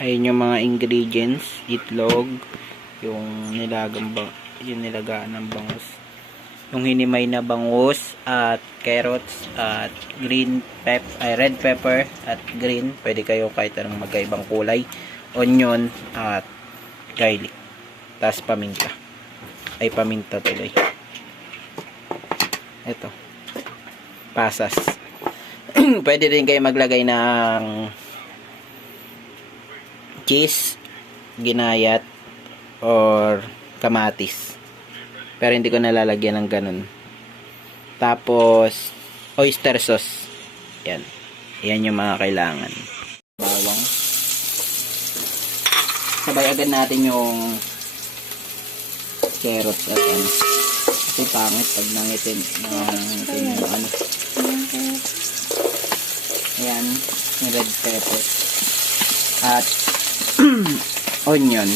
Ayun yung mga ingredients, itlog, yung nilagaan ng bangus, yung hinimay na bangus at carrots at red pepper at green, pwede kayo kahit anong magkaibang kulay, onion at garlic, tas paminta tuloy. Ito, pasas. Pwede rin kayo maglagay ng cheese, ginayat, or kamatis. Pero hindi ko nalalagyan ng ganun. Tapos, oyster sauce. Yan. Yan yung mga kailangan. Bawang. Sabay agad natin yung carrots at ano. Kasi pangit pag nangitin yung ano. Ayan, yung red pepper. At onion.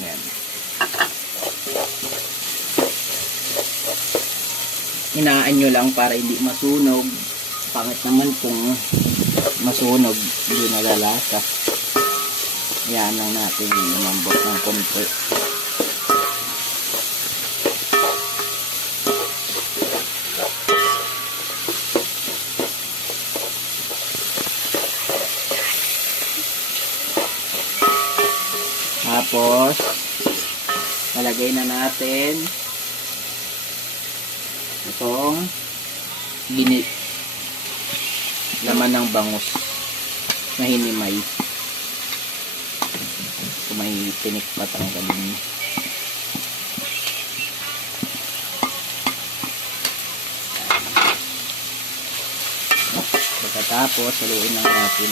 Ayan. Inaan nyo lang para hindi masunog. Pangit naman kung masunog, hindi nalalasa. Ayan lang natin lumambot ng konti. Tapos, lalagay na natin itong laman ng bangus na hinimay. Kung may tinik pa tanggalin. Pagkatapos, haluin lang natin.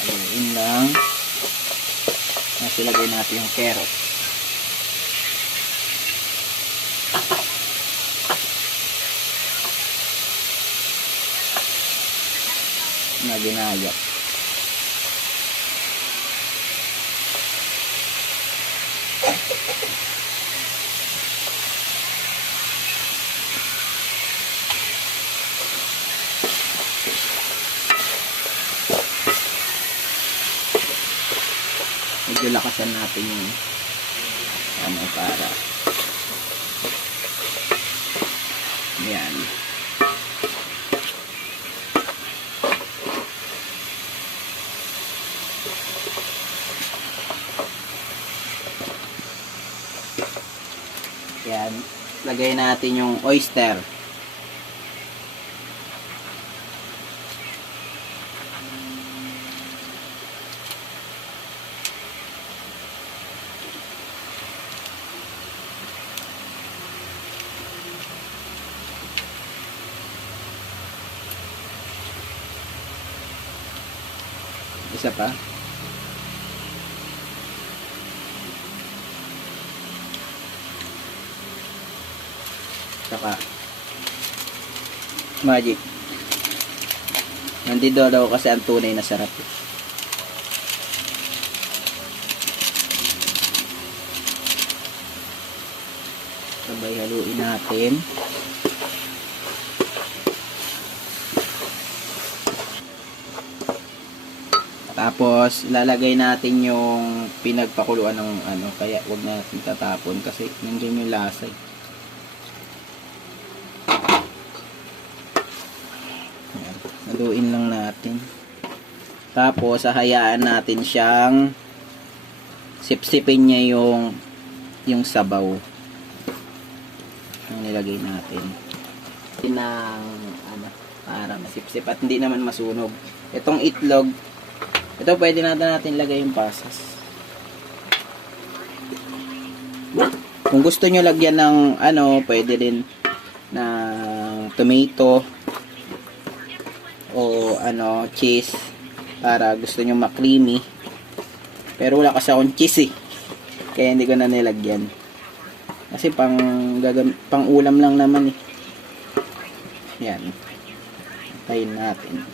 Haluin lang. Nasilagay natin yung carrot. Na ginayat. Medyo lakasan natin yung ano para yan. Yan, lagay natin yung oyster. Isa pa. Saka magic. Nandito daw kasi ang tunay na sarap. Sabay haluin natin. Tapos ilalagay natin yung pinagpakuluan ng ano, kaya wag natin tatapon kasi nandiyan yung lasa. Haluin lang natin. Tapos hahayaan natin siyang sipsipin niya yung sabaw. Ang nilagay natin. Ng ano, para masipsip at hindi naman masunog. Itong itlog, ito pwede natin lagay yung pasas. Kung gusto nyo lagyan ng ano, pwede din ng tomato o ano, cheese para gusto nyo ma-creamy. Pero wala kasi akong cheese kaya hindi ko na nilagyan. Kasi pang ulam lang naman Yan. Tayin natin.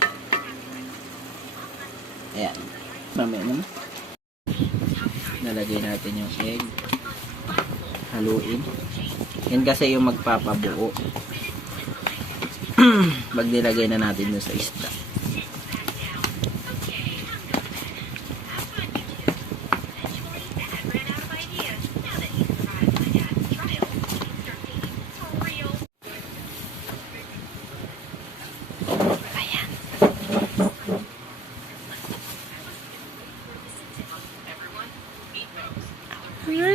Ayan. Mamaya naman. Nalagay natin yung egg. Haluin. Yan kasi yung magpapabuo. Pag nilagay na natin dun sa isda. Ha?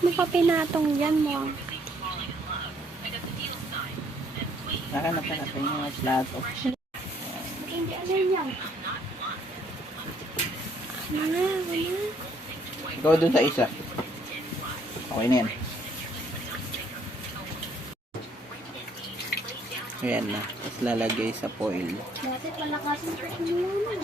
Mukha pinatong yan mo. Nakanap na natin yung plato. Hindi, ano yan? Wala. Ikaw dun sa isa. Okay na yan. Ayan na. Tapos lalagay sa foil. Dati palakasin ko kung yan.